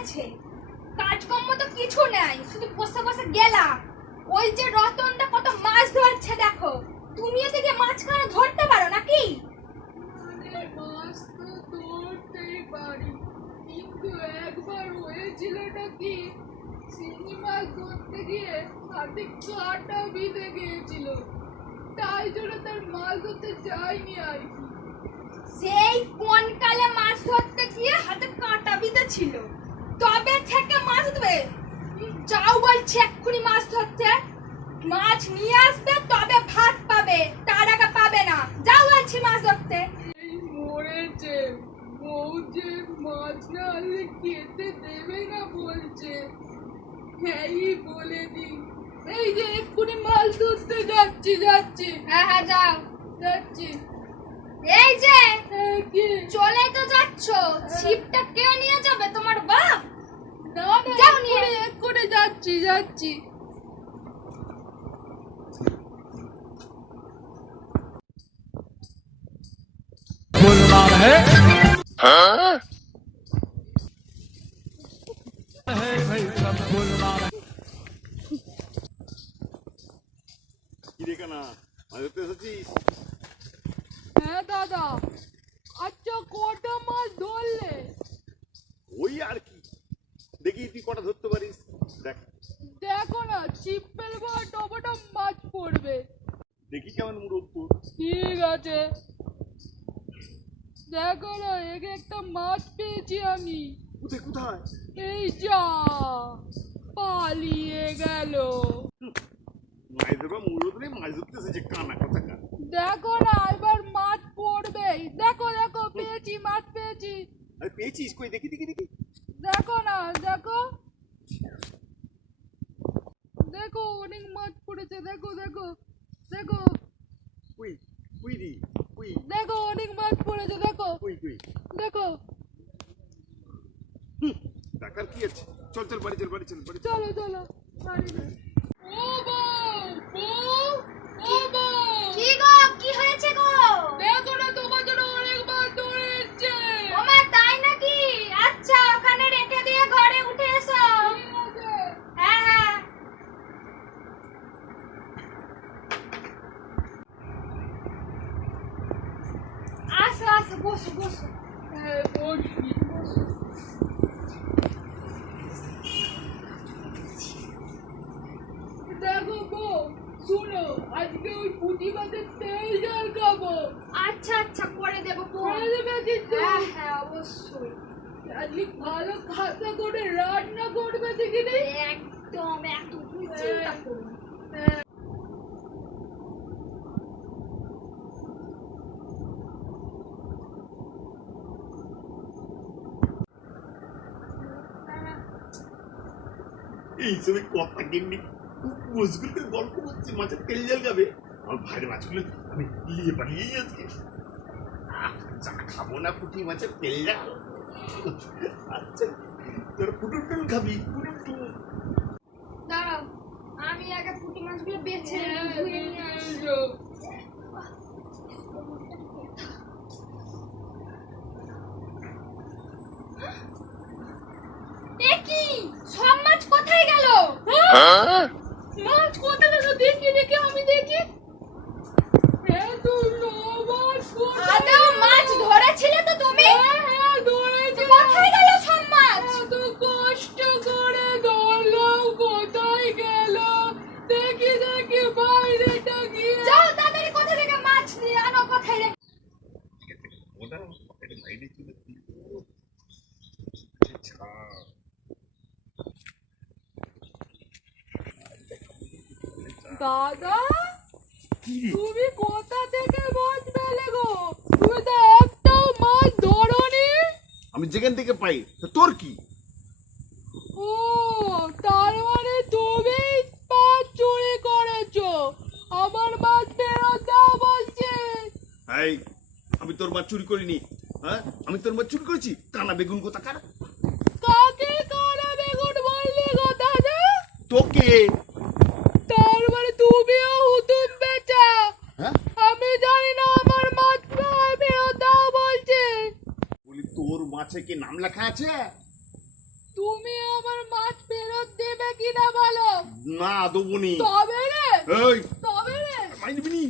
হয়েছে? কাজকর্ম তো কিছু নাই, শুধু বসে বসে গেলা। ওই যে রতনটা কত মাছ ধরছে দেখো, তুমি এদিকে মাছ কেন ধরতে পারো নাকি? মাছ তো ধরতেই পারি, কিন্তু একবার হয়েছিলটা কি, শিঙি মাছ ধরতে গিয়ে হাতে কাঁটা বিঁধে গিয়েছিল, তাই জন্য তার মাছ ধরতে যায়নি আর কি। সেই কোন কালে মাছ ধরতে গিয়ে হাতে কাঁটা বিঁধেছিল, তবে থেকে মাছ ধরবে? যাও বলছি এক্ষুনি মাছ ধরতে, মাছ নিয়ে আসবে তবে ভাত পাবে, তার আগে পাবে না। যাও বলছি মাছ ধরতে। এই মরেছে, বউ যে মাছ না আনলে খেতে দেবে না বলছে। হ্যাঁ বলে দিই, এই যে এক্ষুনি মাছ ধরতে যাচ্ছি। হ্যাঁ হ্যাঁ যাও। যাচ্ছি। এই যে কি? চলে তো যাচ্ছ, ছিপটা কে নিয়ে যাবে? তোমার বাপ? না যাও নিয়ে। এক্ষুনি যাচ্ছি। गोलमाल है भाई सब गोलमाल है। কি রে কানা, মাছ ধরতে এসেছিস? হ্যাঁ দাদা, আচ্ছা কটা মাছ ধরলে? ওই আর কি, দেখি তুই কটা ধরতে পারিস। দেখ দেখো না, ছিপ ফেলবো আর টপটা মাছ পড়বে। দেখি কেমন মুরগ তোর। ঠিক আছে, দেখো না, একে একটা মাছ পেয়েছি আমি। কোথায় কোথায়? এই যা, পালিয়ে গেল। মাছ ধরবা মুরগ নেই, মাছ ধরতে এসেছে কানা কথা কানা। দেখো না, এবার মাছ পড়বেই। দেখো পেয়েছি, মাছ পেয়েছি। আরে পেয়েছিস কই? দেখি দেখো না, দেখো অনেক মাছ পড়েছে। দেখো কই কই রে কই? দেখো অনেক মাছ পড়েছে। দেখো কই দেখার কি আছে? চল বাড়ি চল। চলো বাড়ি যাই। ও বউ, কি গো, কি হয়েছে গো? দেখো না, তোমার জন্য অনেক মাছ ধরে এসছে। ওমা তাই নাকি? আচ্ছা ওখানে রেখে দিয়ে ঘরে উঠে এসো। ঠিক আছে। হ্যাঁ হ্যাঁ। আসো বসো। হ্যাঁ, বসি। দেখো বউ, শুনো, আজকে ওই পুঁটি মাছের তেল ঝাল খাবো। আচ্ছা করে দেবো। করে দেবে কিন্তু? হ্যাঁ অবশ্যই। আজকে ভালো খাসা করে রান্না করবে দেখিনি। একদম এত তুমি চিন্তা করো না। এই সবই কথা গেমনি মুশকিল করে গল্প করছি, মাছের তেল জল যাবে। আমার ভাইয়ের মাছগুলো আমি নিয়ে পালিয়ে আজকে চা খাবো না, পুঁটি মাছের তেল জাল। আচ্ছা তোর পুটুর টুন খাবি? দাঁড়াও, আমি আগে পুঁটি মাছগুলো বেছে ধুয়ে নিয়ে আসি। এ কি, সব মাছ কোথায় গেল? মাছ কোথায় গেল? দেখি আমি দেখি। এত মাছ আদৌ মাছ ধরেছিলে তো তুমি? হ্যাঁ ধরেছি। কোথায় গেল সব মাছ? এত কষ্ট করে ধরলাম, কোথায় গেল? দেখি বাইরেটা গিয়ে। যাও তাড়াতাড়ি কোথা থেকে মাছ নিয়ে আনো, কোথায় রেখে। ওটা পকেটে লাইনে তুলে দিল। দাদা, তুমি কোথা থেকে মাছ পেলে গো? তুমি তো একটাও মাছ ধরোনি। আমি যেখান থেকে পাই, তোর কি? ও, তার মানে তুমি মাছ চুরি করেছো। আমার মাছ ফেরত দাও বলছে। এই আমি তোর মাছ চুরি করিনি। হ্যাঁ, আমি তোর মাছ চুরি করেছি? কানা বেগুন কোথাকার। কাকে কানা বেগুন বললি গো দাদা? তোকে। তার মানে তুমিও হুতুম বেচা? হ্যাঁ, আমি জানি না, আমার মাছ ফেরত দাও বলছে। বলি তোর মাছে কি নাম লেখা আছে? তুমি আমার মাছ ফেরত দেবে কিনা বলো। না দেবনি। তবে রে এই তবে রে মাই দিবনি।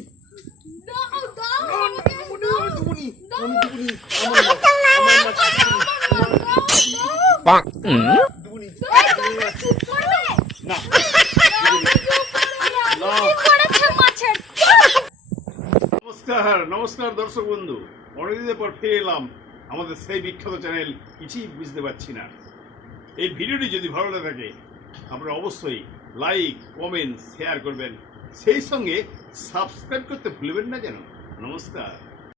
দাও দাও না, আমাকে, দেবনি, দাও, আমি দেবনি, দাও, আমি দেবনি। আমার মাছ, আমার মাছ দেবনি। চুপ করবে না, না। কি করেছে মাছের নমস্কার নমস্কার দর্শক বন্ধু, অনেকদিনের পর ফিরে এলাম আমাদের সেই বিখ্যাত চ্যানেল কিছুই বুঝতে পারছি না। এই ভিডিওটি যদি ভালো লাগে থাকে আপনারা অবশ্যই লাইক কমেন্ট শেয়ার করবেন, সেই সঙ্গে সাবস্ক্রাইব করতে ভুলবেন না যেন। নমস্কার।